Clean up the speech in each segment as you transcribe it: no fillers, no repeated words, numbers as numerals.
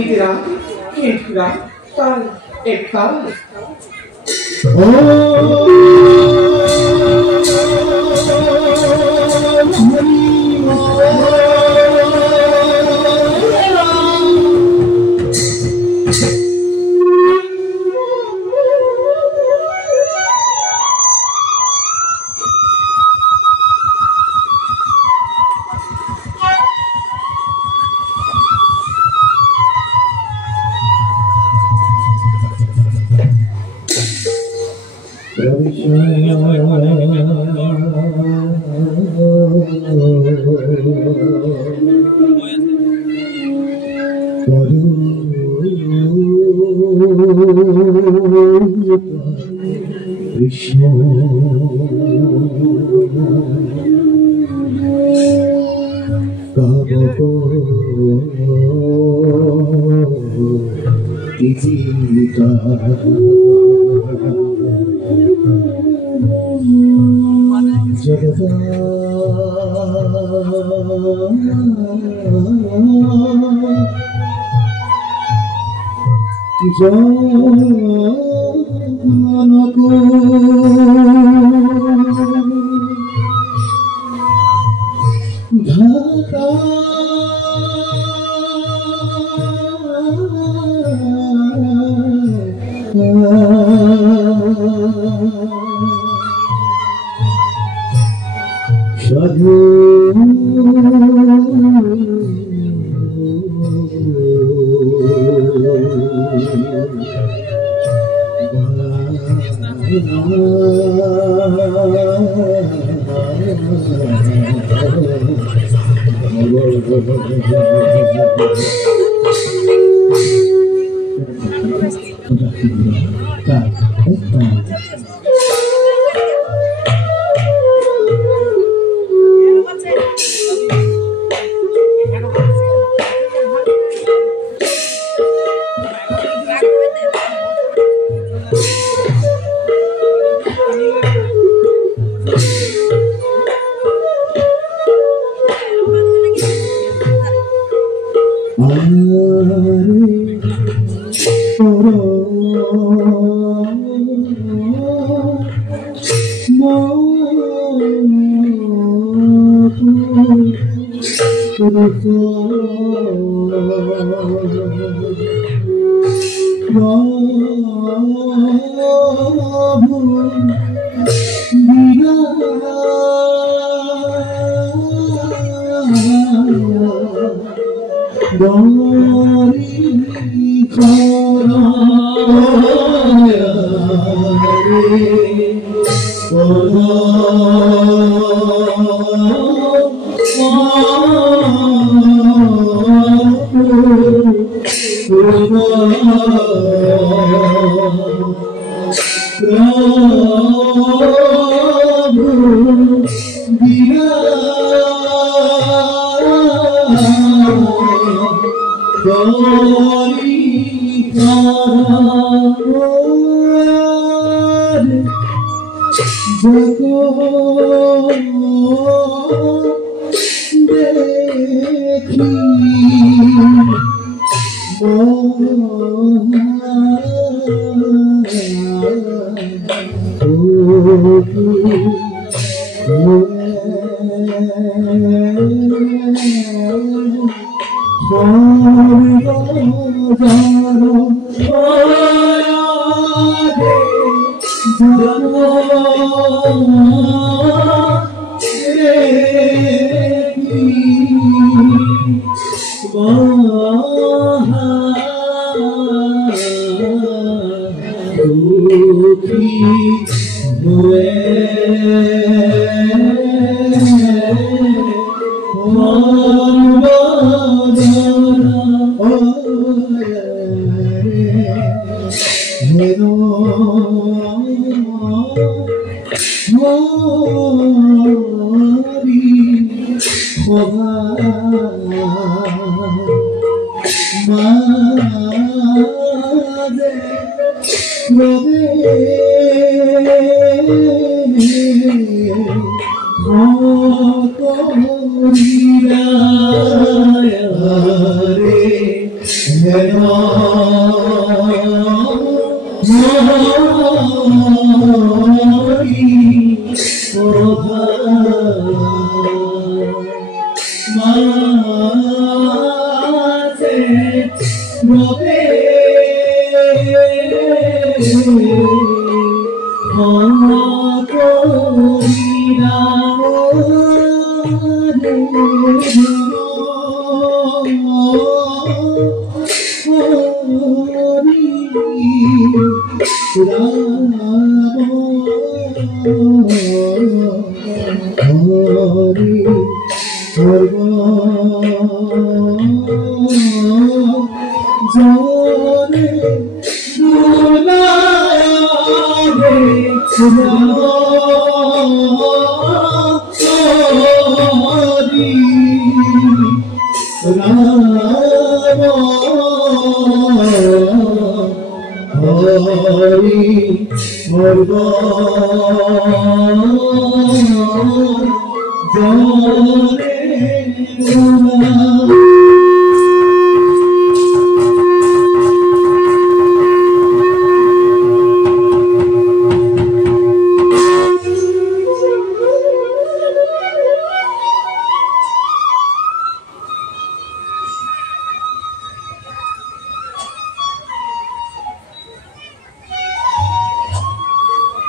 বিদেরা কেটরা তাল এক তাল Krishna Oh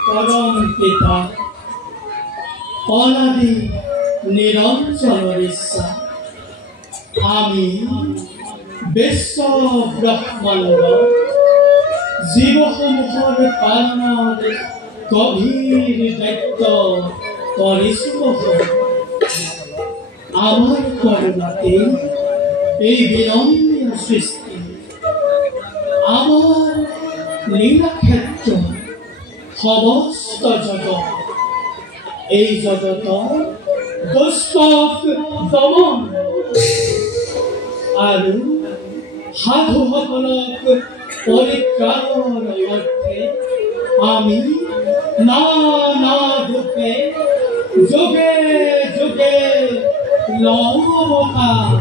परम पिता अनादि निरंजन ईश्वर आमी विश्व ब्रह्मांड जीवসমূहर पालনৰ गভীৰ দায়িত্ব কৰিছো আমাৰ করুণাতে এই বিনম্র সৃষ্টি আমার লীলাক্ষেত্র সমস্ত জগৎ এই জগত দুষ্টক দমন আৰু সাধুসকলক পৰিত্ৰাণৰ অৰ্থে আমি নানা ৰূপে যুগে যুগে লওঁতাৰ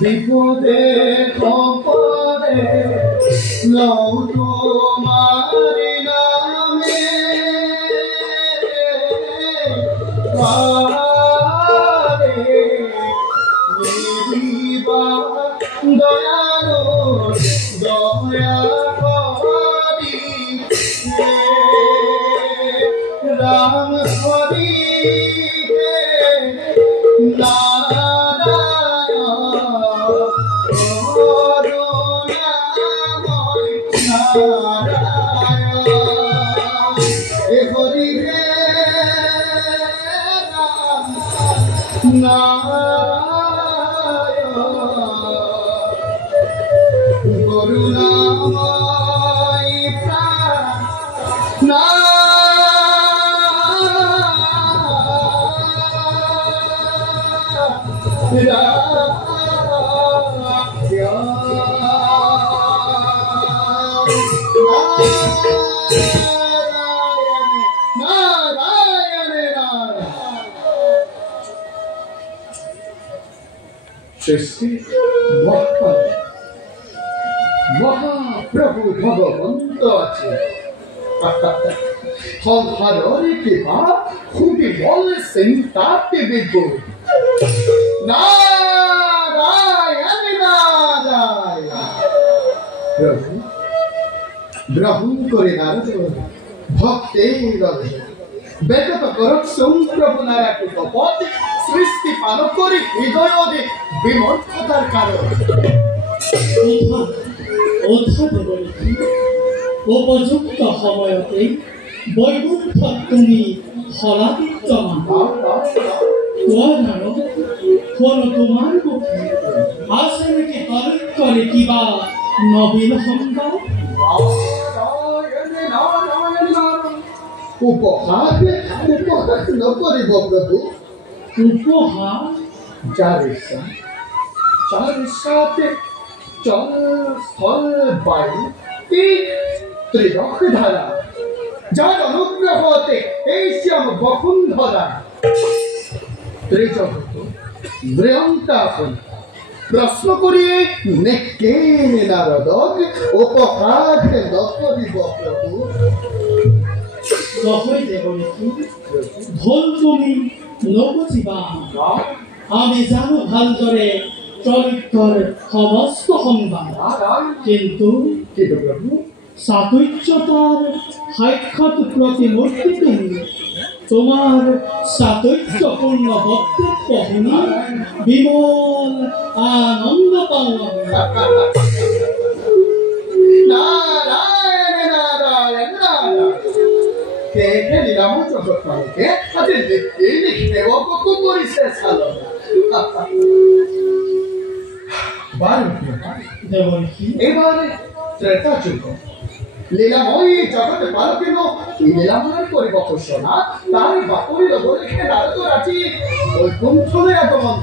বিপদে কপদে লও তোমার নামে পারে নিবা দয়ালো দয়া করি রাম হরি सृष्टि महाप्रभु भगवंत আছে সংসাররে কৃপা খুবই বলেছেন তাতে বিদ্যুৎ নারায়ণ নারায়ণ প্রভু গ্রহণ করে নারদ ভক্তের বেদত করক প্রভু নারায়ণ পথ সৃষ্টি পালন করে হৃদয় বিমর্ষতার কারণ উপযুক্ত সময়তে বৈকুণ্ঠ তুমি হলাদিত্যমান জানো কোন তোমার মুখে আসে নাকি তরিত করে কিবা নবীন সংবাদ উপহার নকরিব প্রভু উপহার যার সাথে জল স্থল বায়ু ত্রিলোক ধারা যার অনুগ্রহতে এই শ্যাম বকুন্ধরা ত্রিজগত বৃহন্তাপন প্রশ্ন করিয়ে নেকে নারদক উপহার নকরিব প্রভু ধন তুমি নবজীবা আমি জানো ভালদৰে চৰিত্ৰৰ সমস্ত সংবাদ কিন্তু চাতুৰ্যতাৰ সাক্ষাৎ প্ৰতিমূৰ্তি তুমি তোমাৰ চাতুৰ্যপূৰ্ণ বক্তব্য শুনি বিমল আনন্দ পাওঁ এবারে ত্রেতা যুগ লীলাময়ী জগৎ পালকেন লীলাময়ের পরিবর্তনা তার বাপরির বলেখে নারদ রাজি বৈকুণ্ঠে আগমন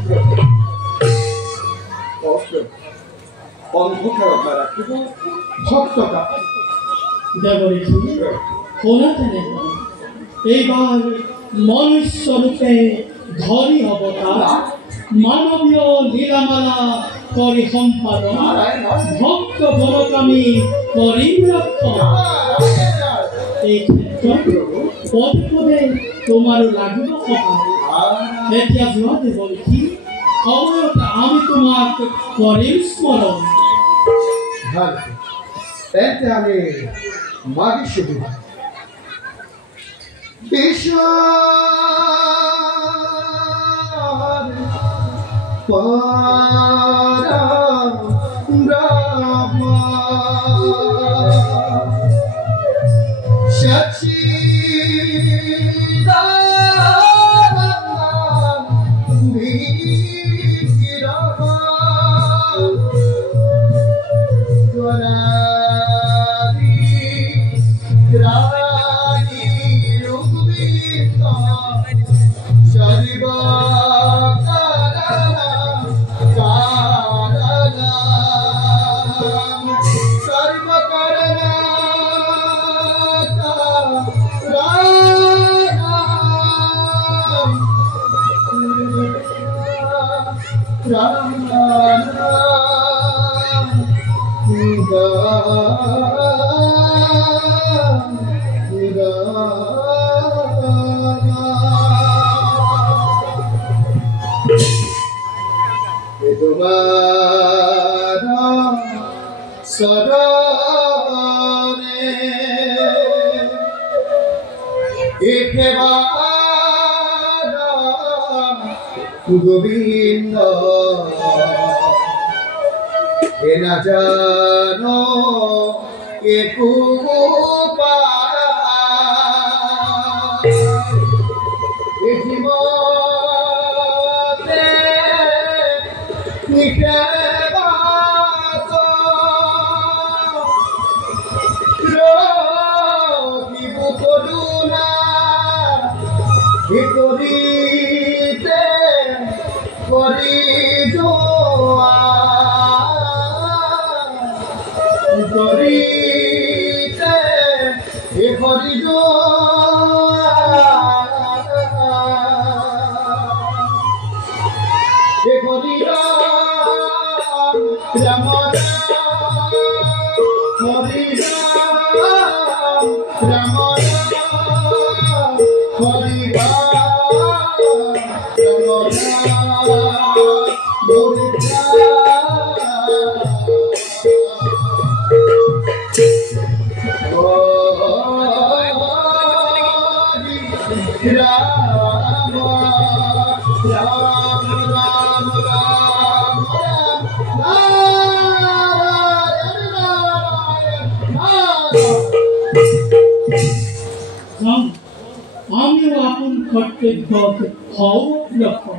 অন্ধকারতা রাখিব ভক্ততা দেবরিষি শোনাতে নেব এইবার মনুষ্যরূপে ধরি অবতার মানবীয় লীলামালা করে সম্পাদন ভক্ত বরকামী করিম রক্ষণ এই ক্ষেত্ৰত পদে পদে তোমাৰো লাগিব সহায় এতিয়া যোৱাতে বলছি সময়ত আমি তোমাক কৰিম স্মৰণ তেন্তে আমি মাগি সুবিধা গোবিন্দ এনা জানো একু Hori করিতে এ হরি গো এ হরি রাম রাম হরি রাম রাম হরি আমিও আপন কর্তব্য হও লক্ষ্য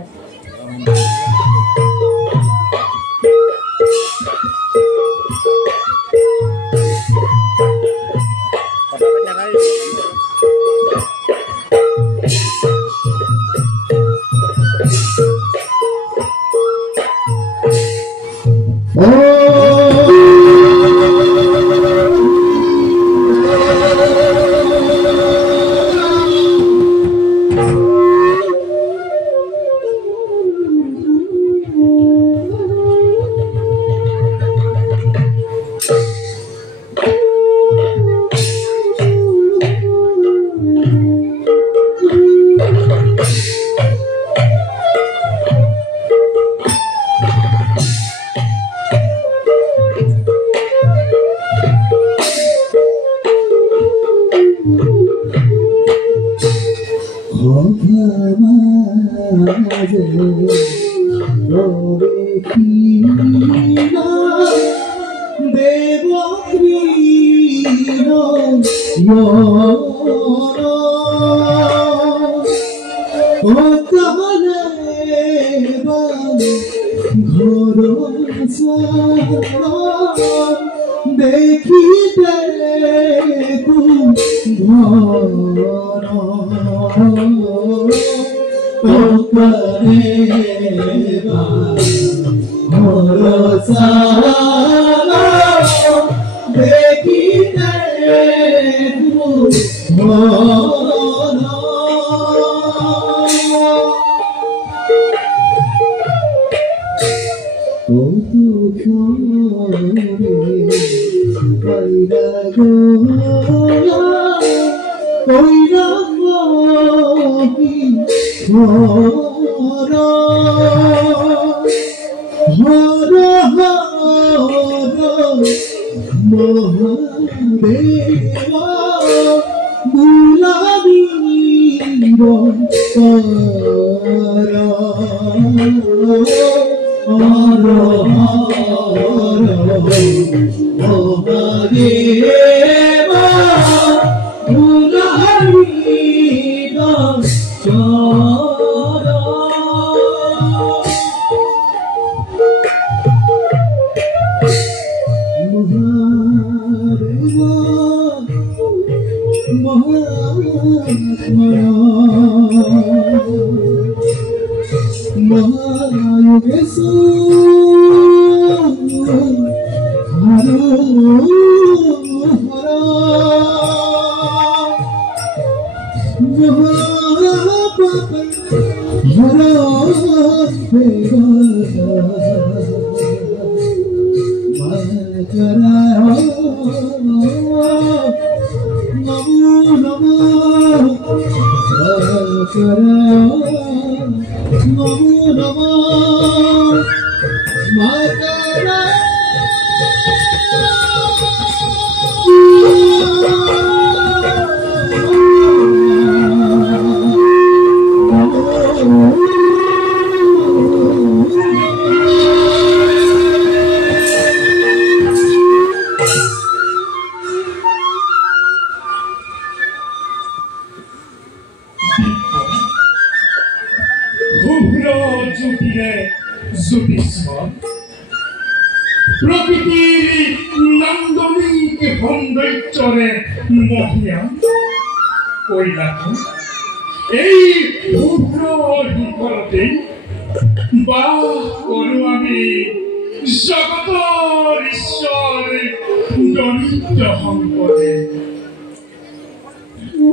দৰিদ্ৰ সম্পদে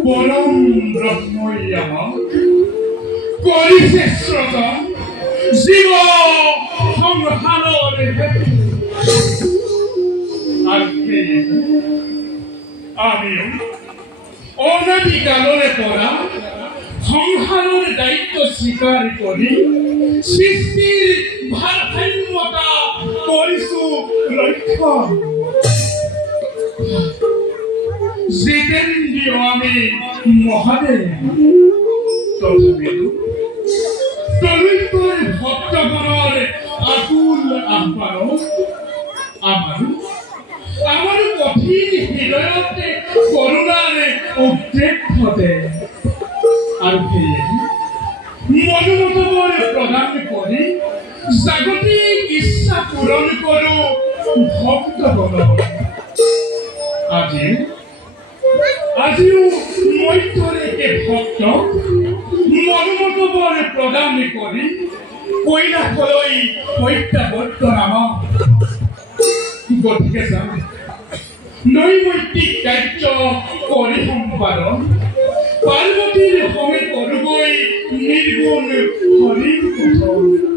পৰম ব্ৰহ্মই আমাক কৰিছে স্ৰোতন জীৱ সংসাৰৰ হেতু আৰু আমিও অনাদিকালৰে পৰা সংসাৰৰ দায়িত্ব স্বীকাৰ কৰি সৃষ্টিৰ ভাৰসাম্যতা কৰিছো লক্ষ্য জিতেন্দ্ৰীয় আমি মহাদেৱ তথাপিতো তলৈকৈ ভক্তগণৰ আকুল আহ্বানত আমাৰ কঠিন হৃদয়তে কৰোণাৰে উদ্ৰেক ঘটে আৰু মনোমতবোৰ প্ৰদান কৰি জাগতিক ইচ্ছা পূৰণ কৰো ভক্তগণক আজিও মধ্যৰে ভক্তক মনোমতবোৰ প্ৰদান কৰি কৈলাশলৈ প্ৰত্যাৱৰ্তন গতিকে নৈমিত্তিক কাৰ্য কৰি সম্পাদন পাৰ্বতীৰ সমে কৰোগৈ নিৰ্গুণ হৰিৰ কথন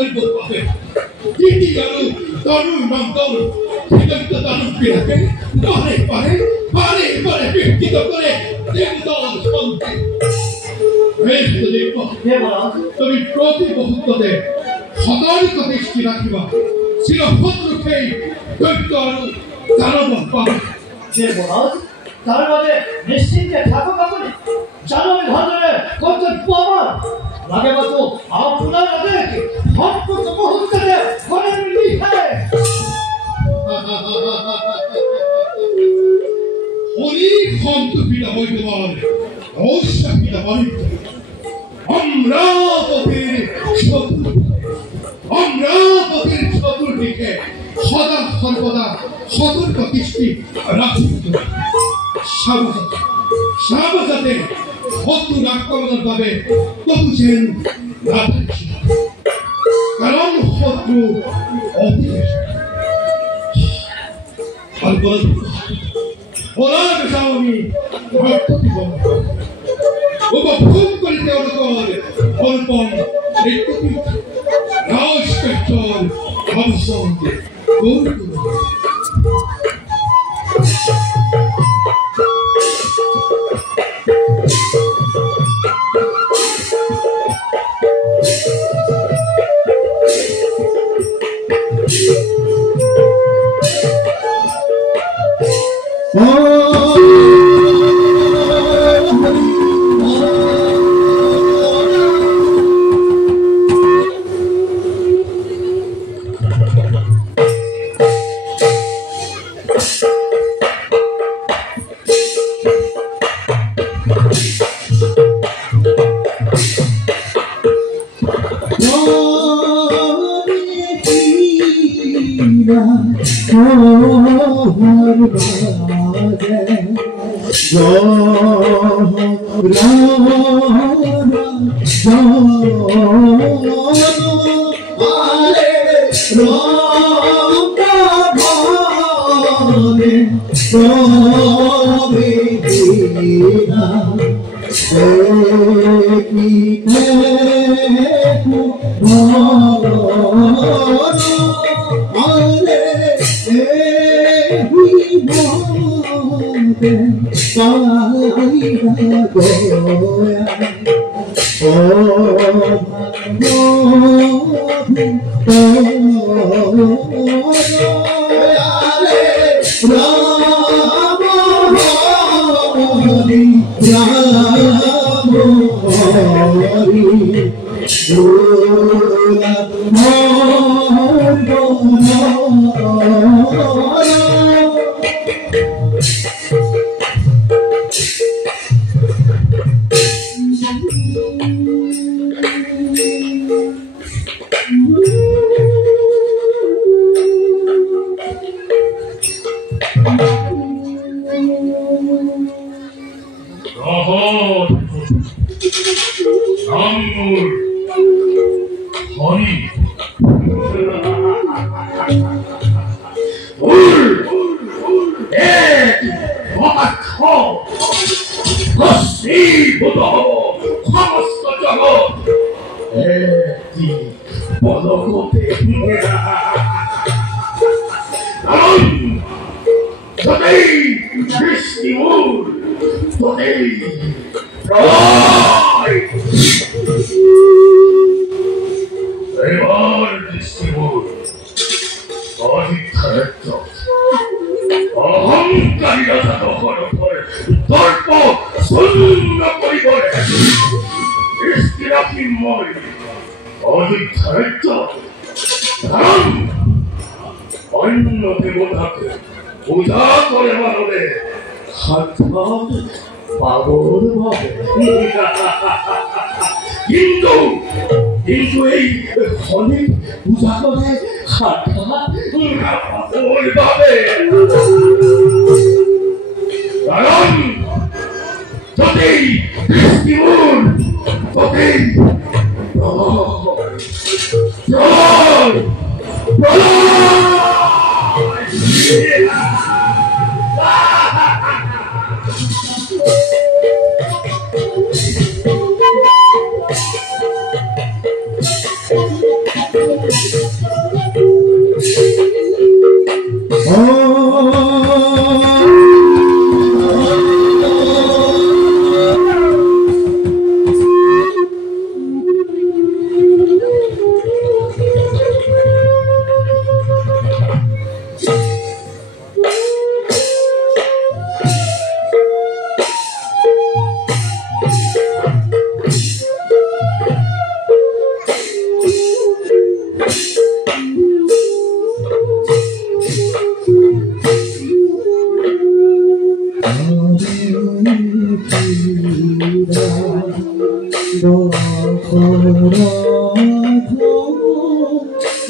কৰিব পাৰে কি আৰু তৰু নন্দন হিতন্ত তৰু বিৰাকে পাৰে পাৰে পাৰে পাৰে ব্যক্তিগত কৰে দেৱদল শান্তি তুমি প্ৰতি মুহূৰ্ততে সতৰ্ক দৃষ্টি ৰাখিবা চিৰশত্ৰু সেই দৈত্য আৰু দানৱ পাবা তার মানে নিশ্চিন্তে থাকুক আপনি জানো আমি ভালো কর্তব্য আমার লাগে মতো আপনার আগে সম্পূর্ণ মুহূর্তে ঘরের লিখে অনেক সন্তোষিত হইতে পারে অবশ্যিত পারে অমরাবতীর চতুর্দিকে সদা সর্বদা সতর্ক দৃষ্টি রাখিতে সাবধানে শত্রুর আক্রমণের ভাবে তবু যেন না থাকি কারণ শত্রু অতি আমি উপভোগ করে তেওঁলোকৰ অৰ্পণ ৰাজকাৰ্যৰ অৱসান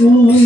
Oh